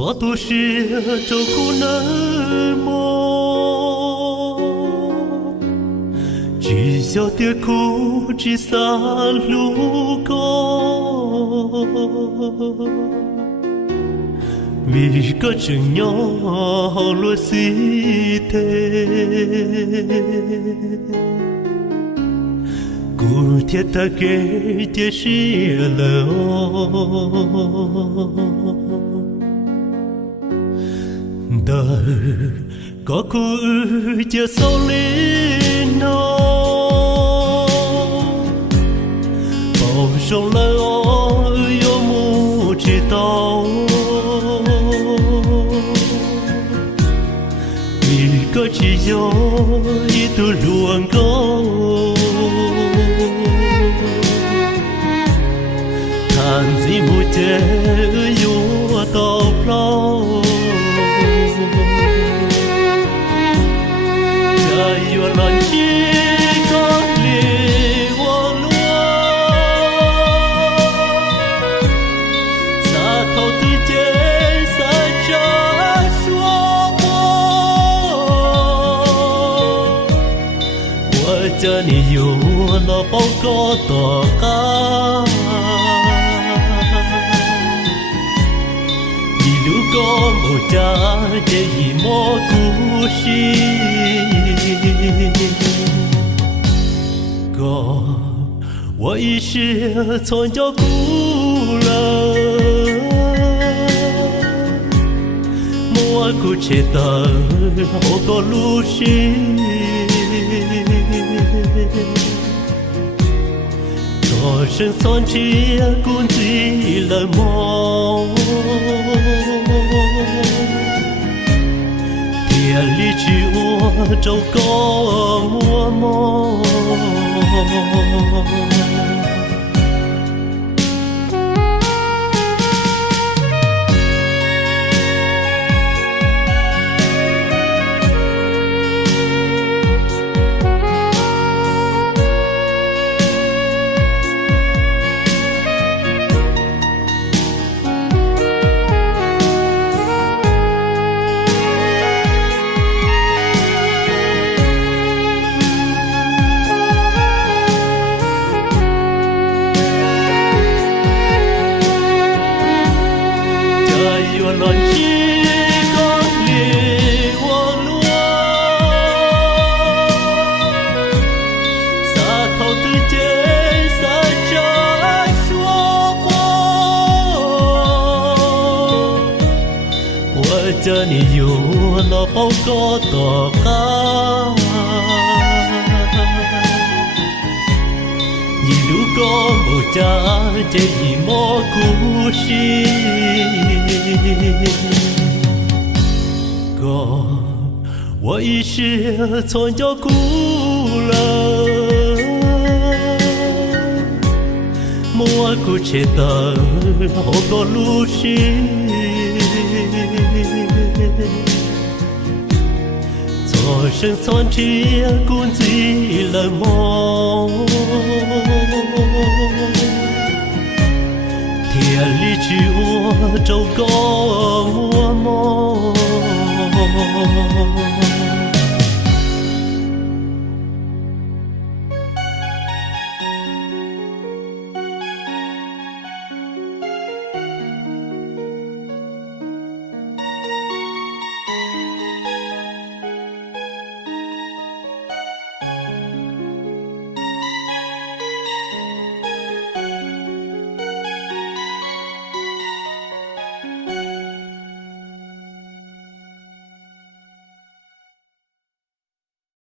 xóa tu xia cho cô nỡ mơ chỉ do tiếc cũ chỉ xa lũ con vì có chừng nhỏ luôn xí thế cụ thiết ta kể chia sẻ lời đời có cô chia sâu lý nó bao trong lời yêu mu chỉ tao vì có chỉ do ý tu luôn có than gì mu che yêu tao lâu yêu lần chi có lìa lúa xa thâu tư chế xa cha xua qua chân yêu nó bao có tỏ ca đi lũ có một cha để gì mò cú chi có我一时从脚哭了莫哭切的好多路西做声算起工资了梦天里去我走过默默lần chi có lìa lúa xa thâu tư chế xa cha xua qua chân yêu nó bao có tỏ ca nhìn lũ có một cha chế gì mò cú chi có 我一时从脚哭了莫哭切的好多路西做声算起工资了梦天里去我走过默默